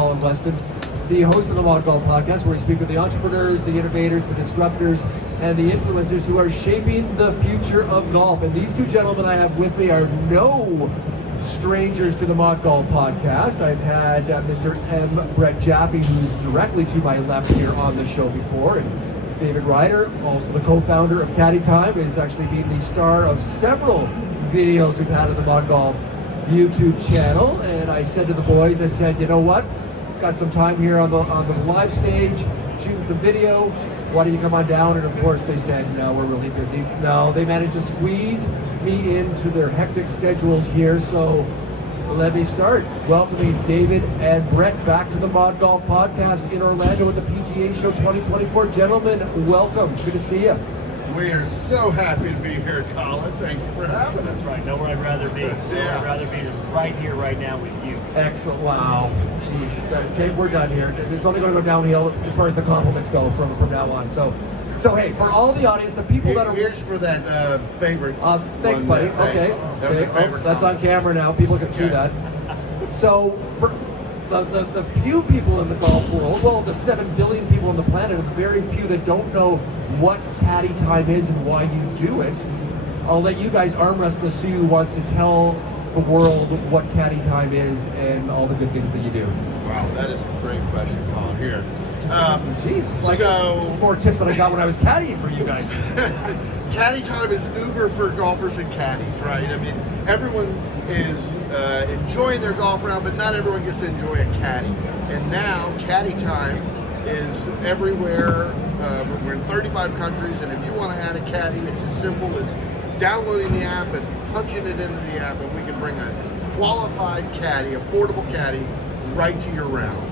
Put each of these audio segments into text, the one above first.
Colin Weston, the host of the Mod Golf Podcast, where we speak with the entrepreneurs, the innovators, the disruptors, and the influencers who are shaping the future of golf. And these two gentlemen I have with me are no strangers to the Mod Golf Podcast. I've had Mr. M. Brett Jaffee, who's directly to my left here on the show before, and David Ryder, also the co-founder of Caddy Time, is actually being the star of several videos we've had on the Mod Golf YouTube channel. And I said to the boys, I said, you know what? Got some time here on the live stage, shooting some video. Why don't you come on down? And of course they said, no, we're really busy. No, they managed to squeeze me into their hectic schedules here. So let me start welcoming David and Brett back to the Mod Golf Podcast in Orlando at the PGA Show 2024. Gentlemen, welcome. Good to see you. We are so happy to be here, Colin. Thank you for having us. That's right. Nowhere I'd rather be. Yeah. I'd rather be right here, right now with you. Excellent. Wow. Jeez. Okay, we're done here. It's only going to go downhill as far as the compliments go from now on. So hey, for all the audience, the people that are... Here's for that favorite thanks, one, buddy. thanks. Okay. That's on camera now. People can see that. So for the few people in the golf world, well, the 7 billion people on the planet, and very few that don't know what Caddy Time is and why you do it, I'll let you guys arm wrestle see who wants to tell the world what Caddy Time is and all the good things that you do. Wow, that is a great question, Colin. Here. Jeez, like more tips than I got when I was caddying for you guys. Caddy Time is Uber for golfers and caddies, right? I mean, everyone is enjoying their golf round, but not everyone gets to enjoy a caddy. And now Caddy Time is everywhere. We're in 35 countries, and if you want to add a caddy, it's as simple as downloading the app and punching it into the app, and we can bring a qualified caddy, affordable caddy, right to your round.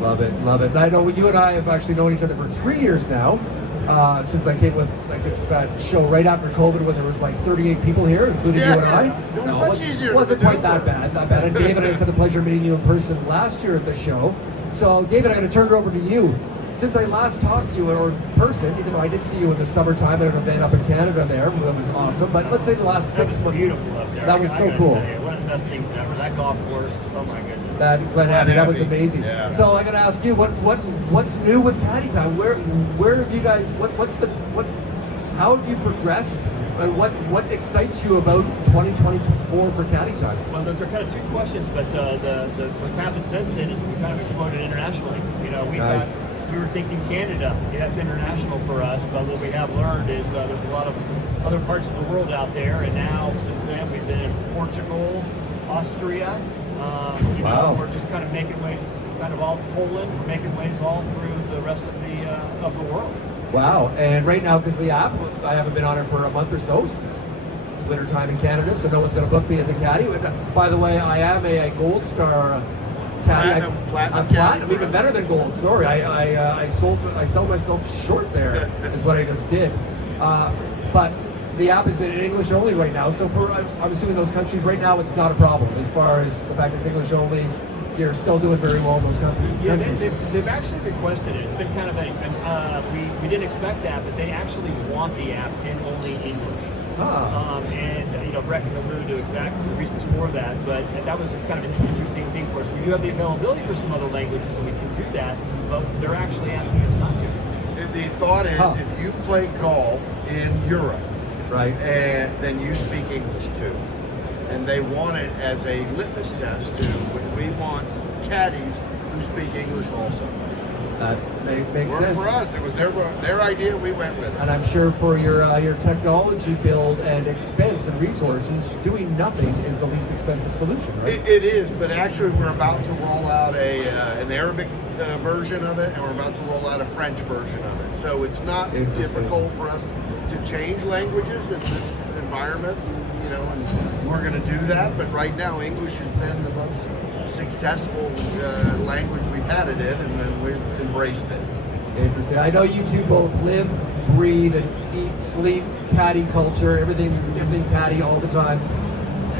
Love it, love it. And I know you and I have actually known each other for 3 years now, since I came with that show right after COVID when there was like 38 people here, including you and I. It was much easier. It wasn't quite that bad. And David, I just had the pleasure of meeting you in person last year at the show. So David, I'm going to turn it over to you. Since I last talked to you in person, even though I did see you in the summertime at an event up in Canada there, that was awesome. But let's say the last 6 months. Beautiful up there. That was so cool. Tell you, one of the best things ever. That golf course, oh my goodness. That was amazing. Yeah. So I'm going to ask you, what's new with Caddy Time? Where have you guys? How have you progressed? And what excites you about 2024 for Caddy Time? Well, those are kind of two questions, but what's happened since then is we've kind of exploded internationally. You know, we were thinking Canada, that's international for us, but what we have learned is there's a lot of other parts of the world out there, and now since then we've been in Portugal, Austria. Wow. We're just kind of making waves, kind of all Poland. We're making waves all through the rest of the world. Wow. And right now, because the app, I haven't been on it for a month or so. It's winter time in Canada, so no one's going to book me as a caddy. By the way, I am a Gold Star caddy. I'm platinum, even better than gold. Sorry, I sold myself short there. Is what I just did. But the app is in English only right now. So I'm assuming those countries right now, it's not a problem as far as the fact it's English only. You're still doing very well in those countries. Yeah, they've actually requested it. It's been kind of we didn't expect that, but they actually want the app in only English. And Brett can allude to exactly the reasons for that, but that was kind of an interesting thing for us. We do have the availability for some other languages, and we can do that, but they're actually asking us not to. The thought is, if you play golf in Europe, right, and then you speak English too, and they want it as a litmus test too. We want caddies who speak English also. That makes sense. For us, it was their idea. We went with it. And I'm sure for your technology build and expense and resources, doing nothing is the least expensive solution, right? It is, but actually we're about to roll out an Arabic version of it, and we're about to roll out a French version of it. So it's not difficult for us to change languages in this environment, and we're going to do that. But right now, English has been the most successful language we've had it in, and we've embraced it. Interesting. I know you two both live, breathe, and eat, sleep caddy culture, everything caddy all the time.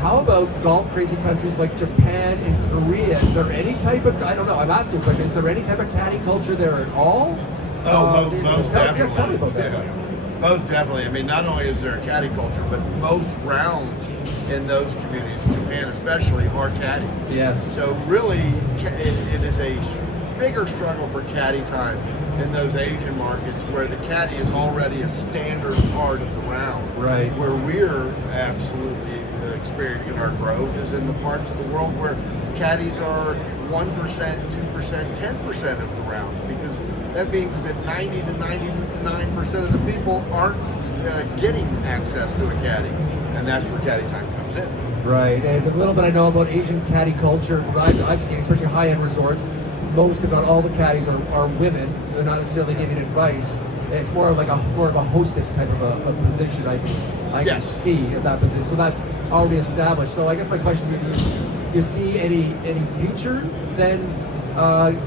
How about golf crazy countries like Japan and Korea? Is there any type of, I don't know, I'm asking, but is there any type of caddy culture there at all? Most definitely. Tell me about that. Most definitely. I mean, not only is there a caddy culture, but most rounds in those communities, Japan especially, are caddy. Yes. So really, it is a bigger struggle for caddy time in those Asian markets where the caddy is already a standard part of the round. Right. Where we're absolutely experiencing our growth is in the parts of the world where caddies are 1%, 2%, 10% of the rounds, because that means that 90 to 99% of the people aren't getting access to a caddy, and that's where Caddy Time comes in. Right, and a little bit I know about Asian caddy culture, what I've seen, especially high-end resorts, most, if not all the caddies are women. They're not necessarily giving advice. It's more of a hostess type of a position I can Yes. see at that position. So that's already established. So I guess my question would be, do you see any future then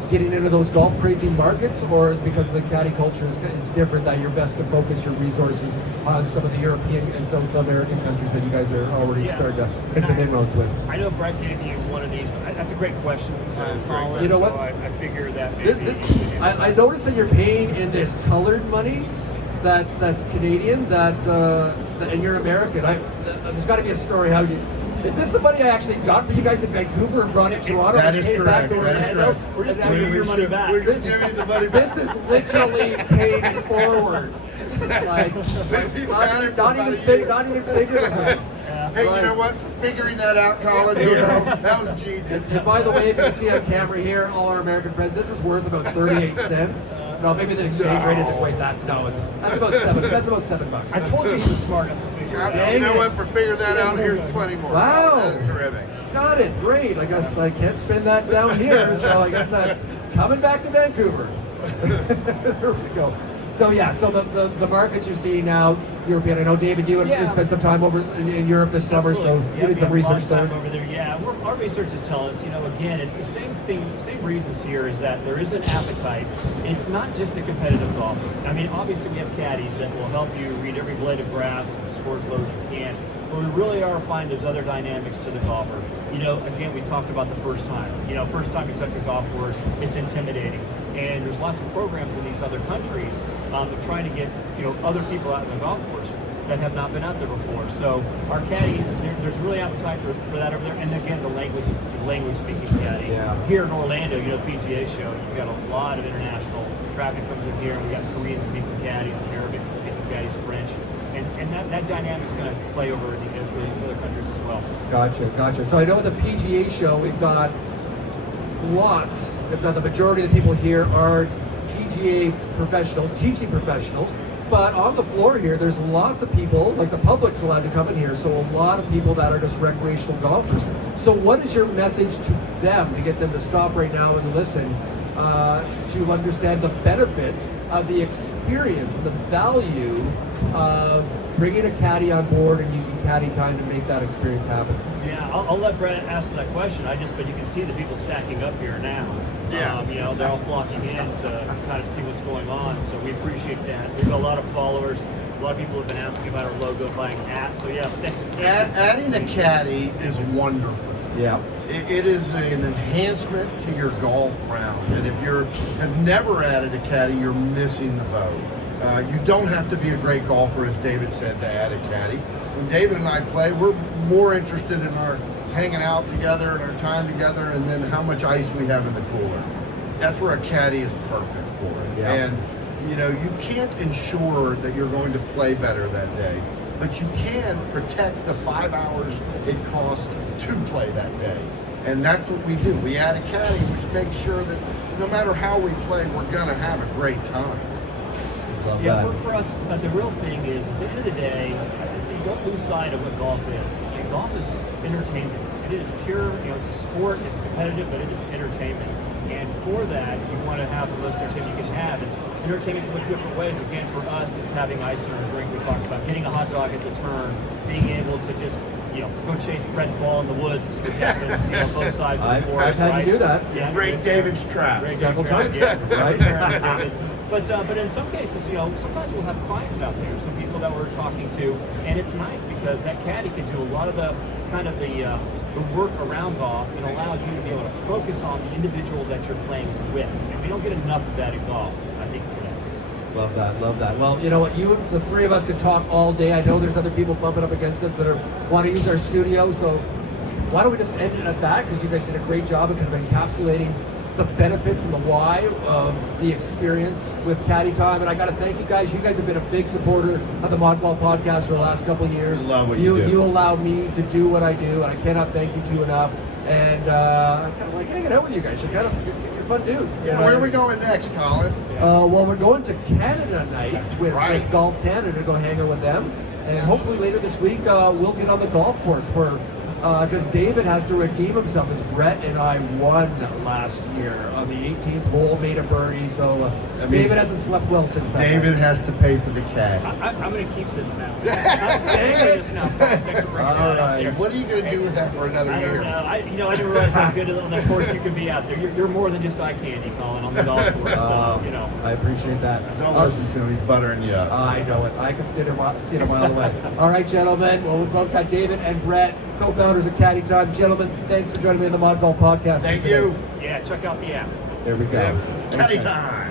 getting into those golf crazy markets, or because the caddy culture is different, that you're best to focus your resources on some of the European and South American countries that you guys are already starting to hit some inroads with? I know Brett gave you one of these. That's a great question, Colin. You know what? So I figure that maybe. I noticed that you're paying in this colored money that's Canadian, and you're American. There's got to be a story how you. Is this the money I actually got for you guys in Vancouver and brought it to Toronto? That is and paid correct. Back to That is Orlando? correct. We're just And giving now your money back. We're just giving the money back. This is literally paying it forward. Like, not even figuring it out. Hey, you know what? For figuring that out, Colin, that was genius. And by the way, if you can see on camera here, all our American friends, this is worth about 38 cents. No, maybe the exchange rate isn't quite that. No, that's about $7. I told you he was smart enough to figure it out. You know what? For figuring that out, here's plenty more. Wow. That's terrific. Got it. Great. I guess I can't spend that down here, so I guess that's coming back to Vancouver. There we go. So yeah, so the markets you're seeing now, European. I know, David, you spent some time over in Europe this summer, so you did some research there. Over there. Yeah, our research is telling us, again, it's the same thing, same reasons here, is that there is an appetite. It's not just a competitive golfer. I mean, obviously we have caddies that will help you read every blade of grass and score as low as you can. But we really are finding there's other dynamics to the golfer. Again, we talked about the first time. First time you touch a golf course, it's intimidating. And there's lots of programs in these other countries of trying to get other people out in the golf course that have not been out there before. So our caddies, there's really appetite for that over there. And again, the language speaking caddy. Yeah. Here in Orlando, PGA Show, you've got a lot of international traffic comes in here. We got Korean speaking caddies, and Arabic speaking caddies, French. And that dynamic's going to play over in these other countries as well. Gotcha. So I know at the PGA Show we've got lots, if not the majority of the people here are PGA professionals, teaching professionals. But on the floor here, there's lots of people, like the public's allowed to come in here, so a lot of people that are just recreational golfers. So what is your message to them to get them to stop right now and listen, to understand the benefits of the experience, the value of bringing a caddy on board and using Caddy Time to make that experience happen? Yeah, I'll let Brett answer that question. But you can see the people stacking up here now. Yeah. They're all flocking in to kind of see what's going on. So we appreciate that. We've got a lot of followers. A lot of people have been asking about our logo, buying hats. So yeah. Adding a caddy is wonderful. Yeah. It is an enhancement to your golf round, and if you have never added a caddy, you're missing the boat. You don't have to be a great golfer, as David said, to add a caddy. When David and I play, we're more interested in our hanging out together and our time together, and then how much ice we have in the cooler. That's where a caddy is perfect for it. Yeah. And you can't ensure that you're going to play better that day, but you can protect the 5 hours it costs to play that day. And that's what we do. We add a caddy, which makes sure that no matter how we play, we're gonna have a great time. Love Yeah, that. for us, the real thing is, at the end of the day, you don't lose sight of what golf is. And golf is entertainment. It is pure, it's a sport, it's competitive, but it is entertainment. And for that, you want to have the most entertainment you can have. And entertainment can look different ways. Again, for us, it's having ice in our drink. We talked about getting a hot dog at the turn, being able to just go chase Brett's ball in the woods, which happens, both sides of the course. I've had right? to do that. Yeah, Break David's trap. Break Several David's times. trap, Right. David's. But in some cases, sometimes we'll have clients out there, some people that we're talking to, and it's nice because that caddy can do a lot of the kind of the work around golf and allow you to be able to focus on the individual that you're playing with. And we don't get enough of that in golf, I think, today. Love that, love that. Well, you know what, the three of us could talk all day. I know there's other people bumping up against us that want to use our studio, so why don't we just end it at that, because you guys did a great job of kind of encapsulating the benefits and the why of the experience with Caddy Time. And I got to thank you guys. You guys have been a big supporter of the Mod Ball podcast for the last couple of years. Love what you do. You allow me to do what I do, and I cannot thank you too enough. And I'm kind of like hanging out with you guys. You're fun dudes. Yeah, where are we going next, Colin? Well, we're going to Canada nights with right. Golf Canada to go hang out with them. And hopefully later this week, we'll get on the golf course where because David has to redeem himself, as Brett and I won last year on the 18th hole, made a birdie. So David hasn't slept well since that. David has to pay for the caddy. I'm going to keep this now. Dang it! All right. What are you going to do with that for another year? I don't know. I didn't realize how good on that course you can be out there. You're more than just eye candy, Colin, on the golf course. So, I appreciate that. Don't listen to him. He's buttering you up. I know it. I can see it a mile away. All right, gentlemen. Well, we've both got David and Brett, co-founders of Caddy Time. Gentlemen, thanks for joining me on the Mod Ball podcast. Thank you. Yeah, check out the app. There we go. Caddy Time.